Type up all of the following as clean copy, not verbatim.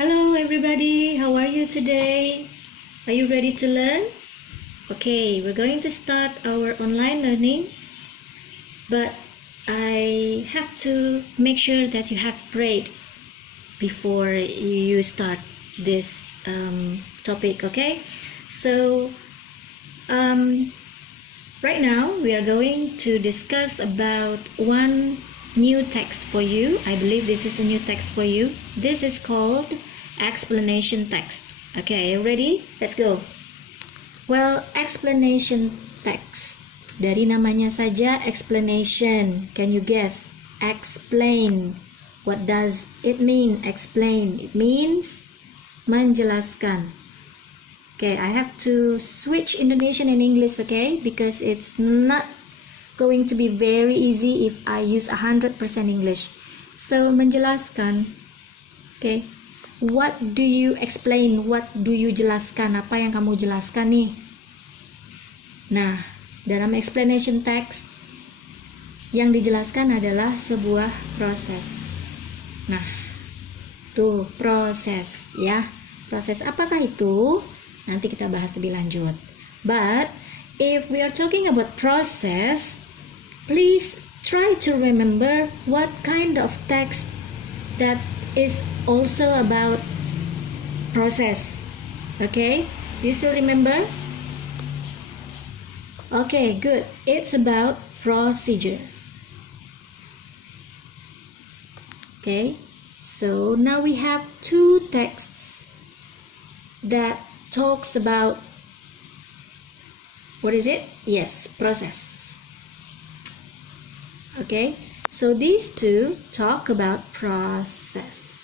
Hello everybody, how are you today? Are you ready to learn? Okay, we're going to start our online learning, but I have to make sure that you have prayed before you start this topic, okay? So, right now we are going to discuss about one new text for you. I believe this is a new text for you. This is called explanation text. Okay, ready? Let's go. Well, explanation text. Dari namanya saja explanation. Can you guess? Explain. What does it mean? Explain. It means menjelaskan. Okay, I have to switch Indonesian and English, okay? Because it's not going to be very easy if I use 100% English. So, menjelaskan. Okay. What do you explain? What do you jelaskan? Apa yang kamu jelaskan nih? Nah, dalam explanation text yang dijelaskan adalah sebuah proses. Nah, tuh proses ya. Proses apakah itu? Nanti kita bahas lebih lanjut. But if we are talking about process, please try to remember what kind of text that is also about process. Okay? Do you still remember? Okay, good. It's about procedure. Okay? So now we have two texts that talks about what is it? Yes, process. Okay, so these two talk about process.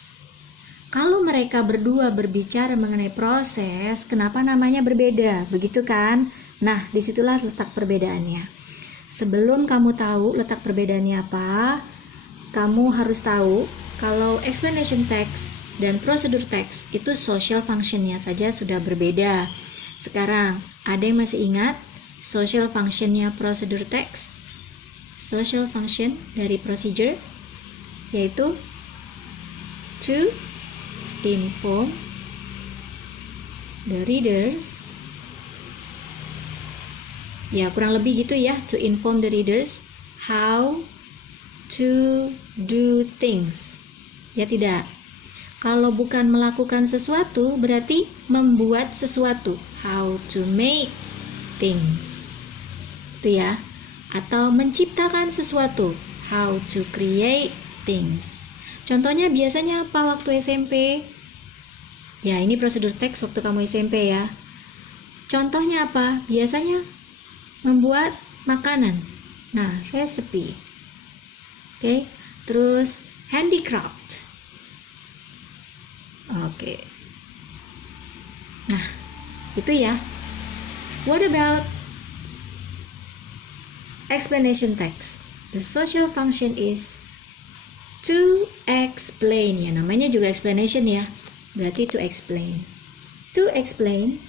Kalau mereka berdua berbicara mengenai proses, kenapa namanya berbeda? Begitu kan? Nah, disitulah letak perbedaannya. Sebelum kamu tahu letak perbedaannya apa, kamu harus tahu kalau explanation text dan procedure text itu social functionnya saja sudah berbeda. Sekarang, ada yang masih ingat social functionnya procedure text? Social function dari procedure yaitu to inform the readers, ya kurang lebih gitu ya, to inform the readers how to do things. Ya tidak, kalau bukan melakukan sesuatu berarti membuat sesuatu, how to make things, itu ya. Atau menciptakan sesuatu, how to create things. Contohnya biasanya apa waktu SMP? Ya, ini prosedur teks waktu kamu SMP ya. Contohnya apa? Biasanya membuat makanan. Nah, recipe. Oke, terus handicraft. Oke. Nah, itu ya. What about explanation text? The social function is to explain. Ya, namanya juga explanation ya. Berarti to explain. To explain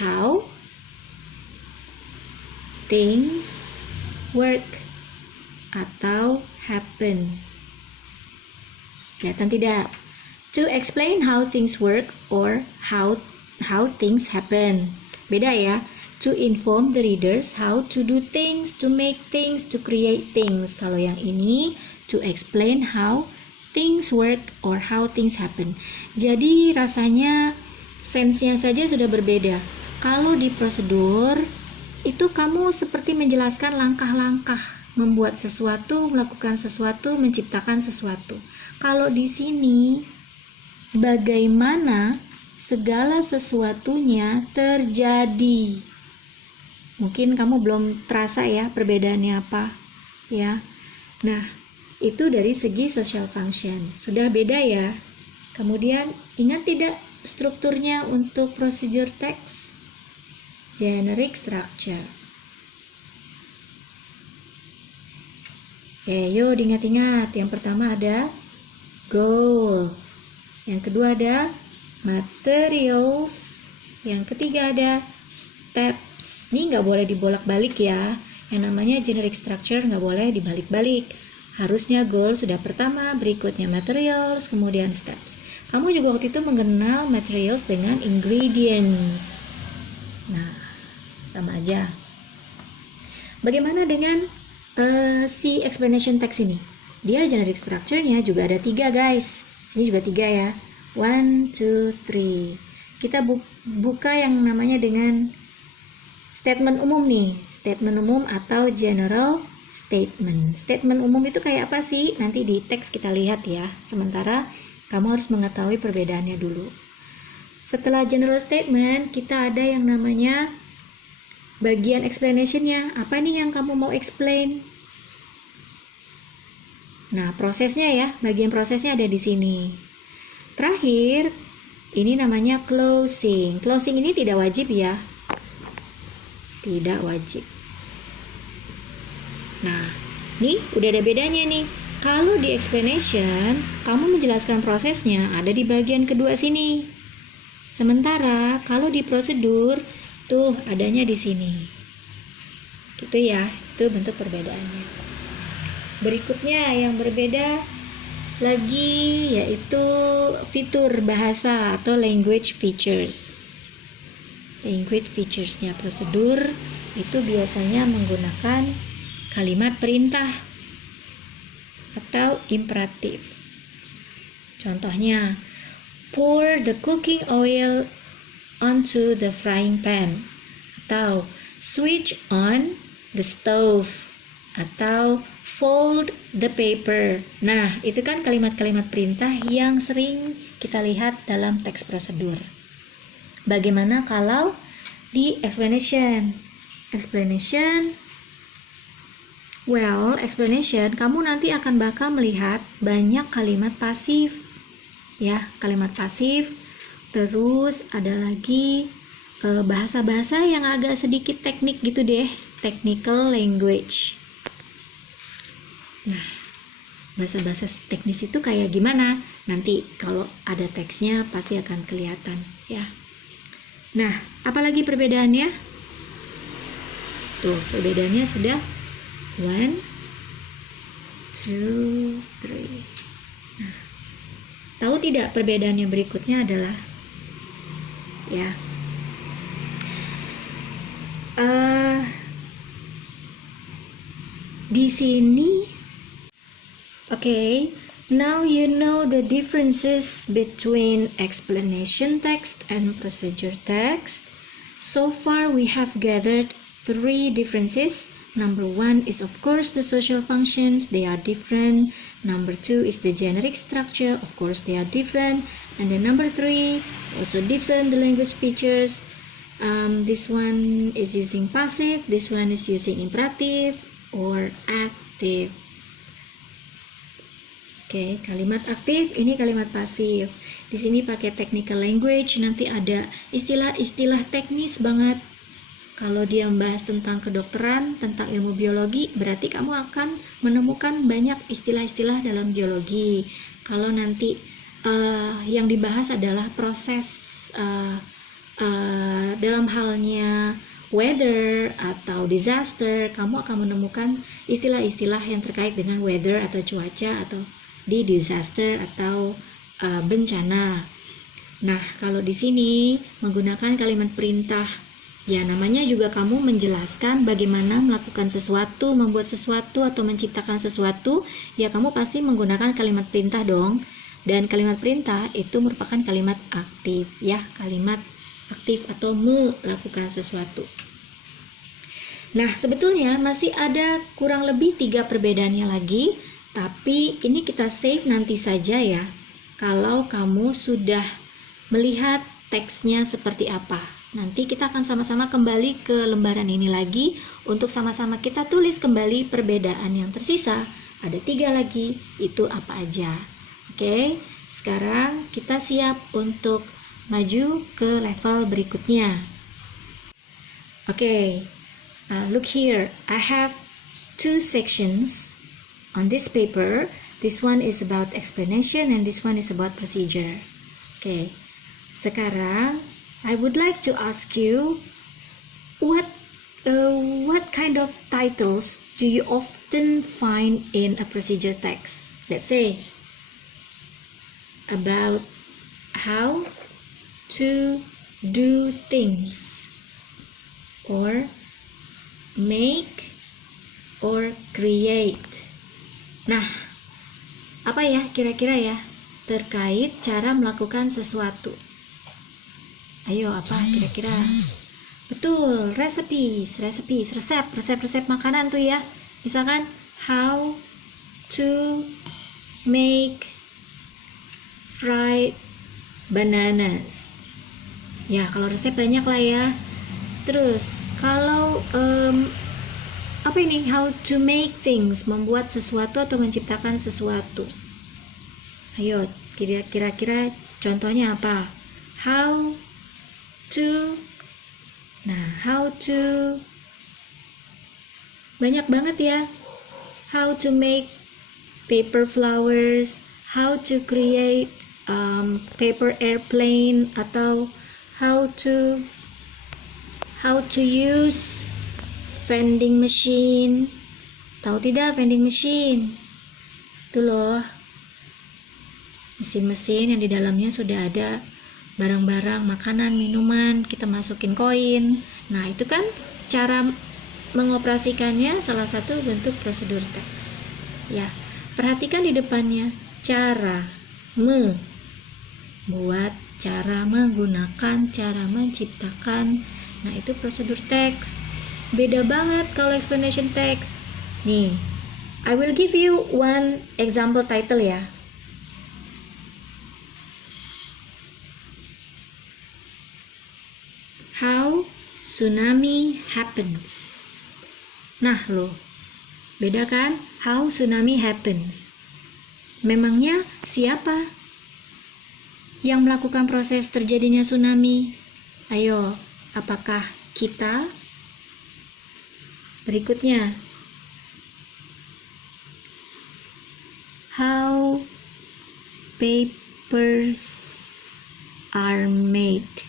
how things work atau happen. Kelihatan tidak? To explain how things work or how things happen. Beda ya. To inform the readers how to do things, to make things, to create things. Kalau yang ini, to explain how things work or how things happen. Jadi rasanya sense-nya saja sudah berbeda. Kalau di prosedur, itu kamu seperti menjelaskan langkah-langkah membuat sesuatu, melakukan sesuatu, menciptakan sesuatu. Kalau di sini, bagaimana segala sesuatunya terjadi. Mungkin kamu belum terasa ya perbedaannya apa ya. Nah, itu dari segi social function. Sudah beda ya. Kemudian ingat tidak strukturnya untuk procedure text? Generic structure. Yuk diingat-ingat. Yang pertama ada goal. Yang kedua ada materials. Yang ketiga ada steps. Ini nggak boleh dibolak-balik ya. Yang namanya generic structure nggak boleh dibalik-balik. Harusnya goal sudah pertama, berikutnya materials, kemudian steps. Kamu juga waktu itu mengenal materials dengan ingredients. Nah, sama aja. Bagaimana dengan si explanation text ini? Dia generic structure-nya juga ada 3 guys. Sini juga 3 ya. 1, 2, 3. Kita buka yang namanya dengan statement umum nih. Statement umum atau general statement. Statement umum itu kayak apa sih? Nanti di teks kita lihat ya. Sementara kamu harus mengetahui perbedaannya dulu. Setelah general statement, kita ada yang namanya bagian explanation-nya. Apa nih yang kamu mau explain? Nah, prosesnya ya, bagian prosesnya ada di sini. Terakhir, ini namanya closing. Closing ini tidak wajib ya. Tidak wajib. Nah, nih udah ada bedanya nih. Kalau di explanation, kamu menjelaskan prosesnya ada di bagian kedua sini. Sementara kalau di prosedur, tuh adanya di sini. Gitu ya, itu bentuk perbedaannya. Berikutnya yang berbeda lagi yaitu fitur bahasa atau language features. Language features-nya prosedur itu biasanya menggunakan kalimat perintah atau imperatif. Contohnya, pour the cooking oil onto the frying pan, atau switch on the stove, atau fold the paper. Nah, itu kan kalimat-kalimat perintah yang sering kita lihat dalam teks prosedur. Bagaimana kalau di explanation? Explanation, kamu nanti akan bakal melihat banyak kalimat pasif. Ya, kalimat pasif. Terus ada lagi bahasa-bahasa yang agak sedikit teknik gitu deh, technical language. Nah, bahasa-bahasa teknis itu kayak gimana? Nanti kalau ada teksnya pasti akan kelihatan ya. Nah, apalagi perbedaannya? Tuh, perbedaannya sudah 1, 2, 3. Nah, tahu tidak perbedaan yang berikutnya adalah ya di sini. Okay, now you know the differences between explanation text and procedure text. So far we have gathered 3 differences. Number 1 is of course the social functions, they are different. Number 2 is the generic structure, of course they are different. And then number 3, also different, the language features. This one is using passive, this one is using imperative or active. Oke, kalimat aktif, ini kalimat pasif. Di sini pakai technical language, nanti ada istilah-istilah teknis banget. Kalau dia membahas tentang kedokteran, tentang ilmu biologi, berarti kamu akan menemukan banyak istilah-istilah dalam biologi. Kalau nanti yang dibahas adalah proses dalam halnya weather atau disaster, kamu akan menemukan istilah-istilah yang terkait dengan weather atau cuaca atau di disaster atau bencana. Nah, kalau di sini menggunakan kalimat perintah, ya namanya juga kamu menjelaskan bagaimana melakukan sesuatu, membuat sesuatu atau menciptakan sesuatu, ya kamu pasti menggunakan kalimat perintah dong. Dan kalimat perintah itu merupakan kalimat aktif, ya, kalimat aktif atau melakukan sesuatu. Nah, sebetulnya masih ada kurang lebih 3 perbedaannya lagi, tapi ini kita save nanti saja ya, kalau kamu sudah melihat teksnya seperti apa. Nanti kita akan sama-sama kembali ke lembaran ini lagi untuk sama-sama kita tulis kembali perbedaan yang tersisa. Ada 3 lagi, itu apa aja. Oke, sekarang kita siap untuk maju ke level berikutnya. Oke, look here, I have 2 sections on this paper. This one is about explanation and this one is about procedure. Oke, sekarang I would like to ask you, what kind of titles do you often find in a procedure text? Let's say about how to do things, or make or create. Nah, apa ya kira-kira ya terkait cara melakukan sesuatu? Ayo, apa kira-kira? Betul, resep makanan tuh ya. Misalkan how to make fried bananas. Ya, kalau resep banyak lah ya. Terus kalau apa ini? How to make things, membuat sesuatu atau menciptakan sesuatu. Ayo, kira-kira contohnya apa? How to. Nah, how to banyak banget ya. How to make paper flowers, how to create paper airplane, atau how to use vending machine. Tahu tidak vending machine? Itu loh, mesin-mesin yang di dalamnya sudah ada barang-barang, makanan, minuman, kita masukin koin. Nah, itu kan cara mengoperasikannya, salah satu bentuk prosedur teks. Ya, perhatikan di depannya, cara membuat, cara menggunakan, cara menciptakan. Nah, itu prosedur teks. Beda banget kalau explanation text. Nih, I will give you one example title ya. How tsunami happens. Nah loh, beda kan? How tsunami happens. Memangnya siapa yang melakukan proses terjadinya tsunami? Ayo, apakah kita? Berikutnya, how papers are made.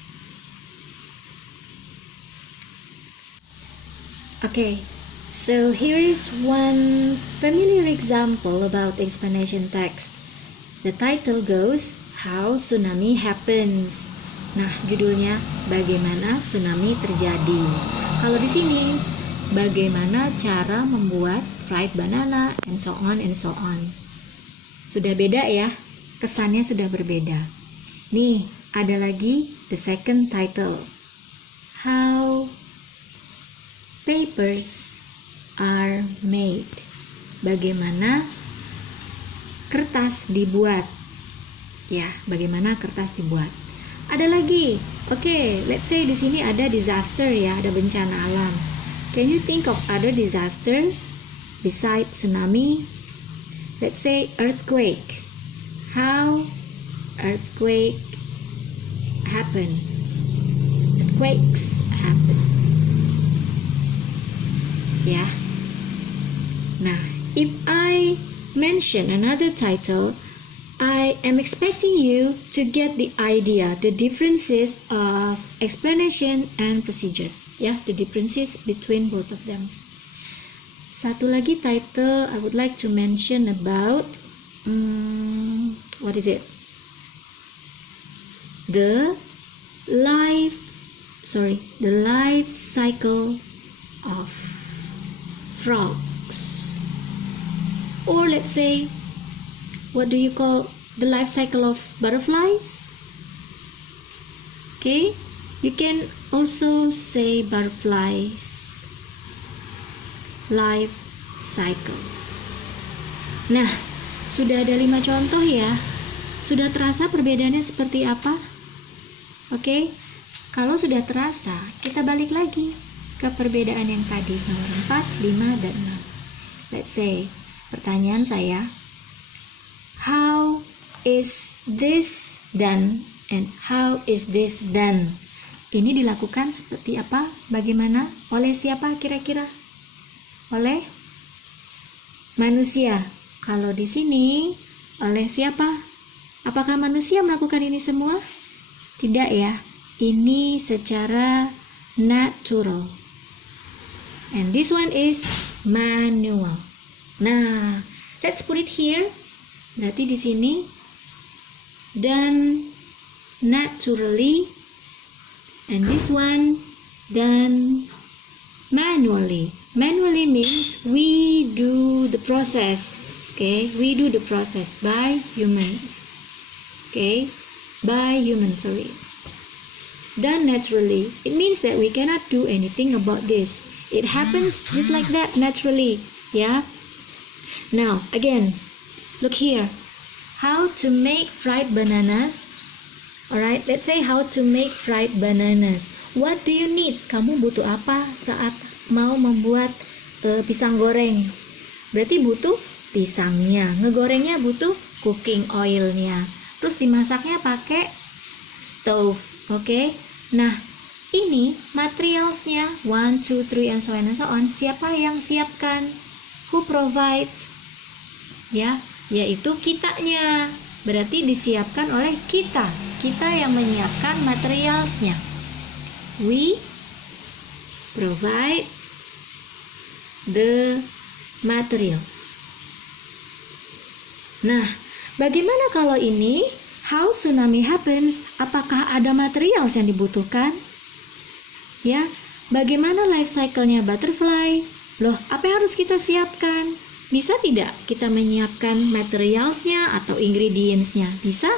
Okay, so here is one familiar example about explanation text. The title goes, How Tsunami Happens. Nah, judulnya bagaimana tsunami terjadi. Kalau di sini, bagaimana cara membuat fried banana, and so on and so on. Sudah beda ya, kesannya sudah berbeda. Nih, ada lagi the second title. How papers are made. Bagaimana kertas dibuat. Ya, bagaimana kertas dibuat. Ada lagi. Oke, let's say di sini ada disaster ya, ada bencana alam. Can you think of other disaster besides tsunami? Let's say earthquake. How earthquake happen? Earthquakes happen. Ya. Nah, if I mention another title, I am expecting you to get the idea, the differences of explanation and procedure. Ya, the differences between both of them. Satu lagi title I would like to mention about what is it? The life cycle of frogs. Or let's say, what do you call the life cycle of butterflies? Okay, you can also say butterflies life cycle. Nah, sudah ada 5 contoh ya. Sudah terasa perbedaannya seperti apa? Oke, kalau sudah terasa, kita balik lagi ke perbedaan yang tadi, nomor 4, 5, dan 6. Let's say, pertanyaan saya, how is this done and how is this done? Ini dilakukan seperti apa? Bagaimana? Oleh siapa kira-kira? Oleh manusia. Kalau di sini, oleh siapa? Apakah manusia melakukan ini semua? Tidak ya. Ini secara natural. And this one is manual. Nah, let's put it here. Berarti di sini done naturally, and this one done manually. Manually means we do the process. Okay, we do the process by humans. Okay, by humans, sorry. Done naturally, it means that we cannot do anything about this. It happens just like that, naturally. Yeah. Now, again, look here. How to make fried bananas. Alright, let's say how to make fried bananas. What do you need? Kamu butuh apa saat mau membuat pisang goreng? Berarti butuh pisangnya. Ngegorengnya butuh cooking oilnya. Terus dimasaknya pakai stove. Oke. Nah, ini materialsnya 1, 2, 3 and so on. Siapa yang siapkan? Who provides? Ya, yaitu kitanya. Berarti disiapkan oleh kita. Kita yang menyiapkan materialsnya. We provide the materials. Nah, bagaimana kalau ini? How tsunami happens? Apakah ada materials yang dibutuhkan? Ya, bagaimana life cycle-nya butterfly? Loh, apa yang harus kita siapkan? Bisa tidak kita menyiapkan materialsnya atau ingredients-nya? Bisa?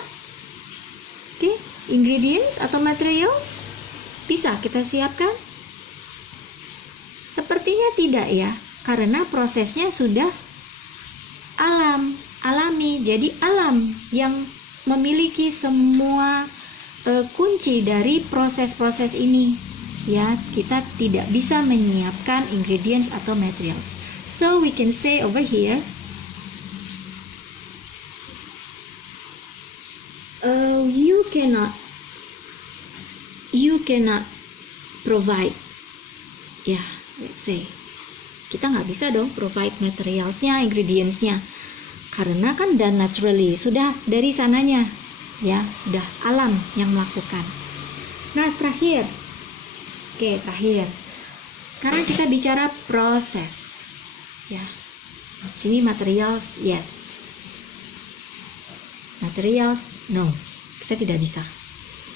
Oke, ingredients atau materials? Bisa kita siapkan? Sepertinya tidak ya, karena prosesnya sudah alami. Jadi alam yang memiliki semua kunci dari proses-proses ini. Ya, kita tidak bisa menyiapkan ingredients atau materials. So we can say over here, you cannot provide. Ya, let's say kita nggak bisa dong provide materialsnya, ingredientsnya, karena kan done naturally, sudah dari sananya, ya, sudah alam yang melakukan. Nah, terakhir. Sekarang kita bicara proses. Ya. Sini materials, yes. Materials, no. Kita tidak bisa.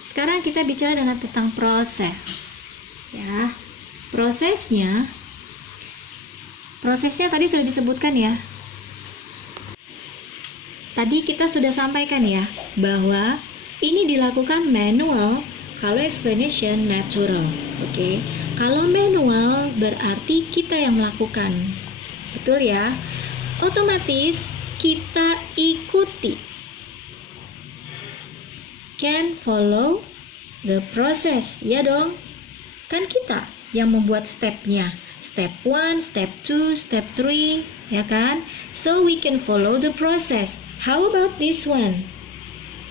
Sekarang kita bicara tentang proses. Ya. Prosesnya tadi sudah disebutkan ya. Tadi kita sudah sampaikan ya bahwa ini dilakukan manual, kalau explanation natural. Oke. Kalau manual berarti kita yang melakukan. Betul ya? Otomatis kita ikuti. Can follow the process. Ya dong? Kan kita yang membuat stepnya. Step 1, step 2, step 3, ya kan? So we can follow the process. How about this one?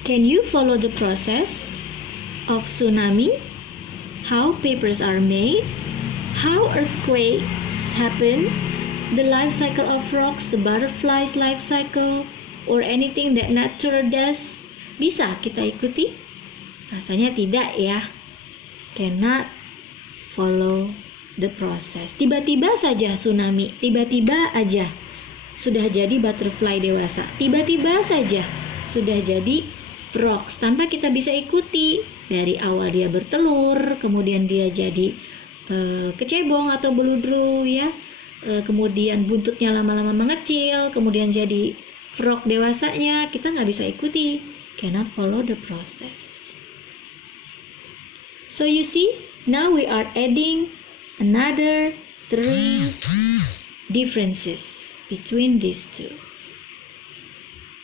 Can you follow the process of tsunami? How papers are made? How earthquakes happen? The life cycle of rocks, the butterfly's life cycle, or anything that nature does? Bisa kita ikuti? Rasanya tidak ya. Cannot follow the process. Tiba-tiba saja tsunami, tiba-tiba aja sudah jadi butterfly dewasa, tiba-tiba saja sudah jadi frogs tanpa kita bisa ikuti. Dari awal dia bertelur, kemudian dia jadi kecebong atau beludru ya, kemudian buntutnya lama-lama mengecil, kemudian jadi frog dewasanya, kita nggak bisa ikuti. Cannot follow the process. So you see, now we are adding another 3 differences between these two.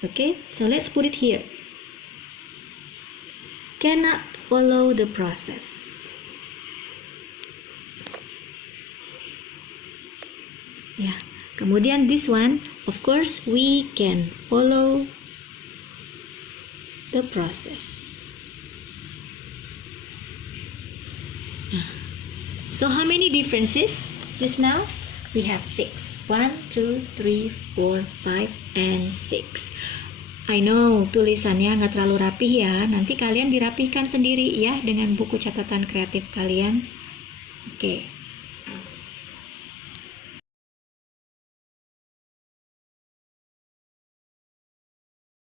Okay, so let's put it here. Cannot follow the process. Ya, kemudian this one, of course, we can follow the process. So how many differences just now? We have 6. 1, 2, 3, 4, 5, and 6. I know tulisannya nggak terlalu rapih ya. Nanti kalian dirapihkan sendiri ya dengan buku catatan kreatif kalian. Oke.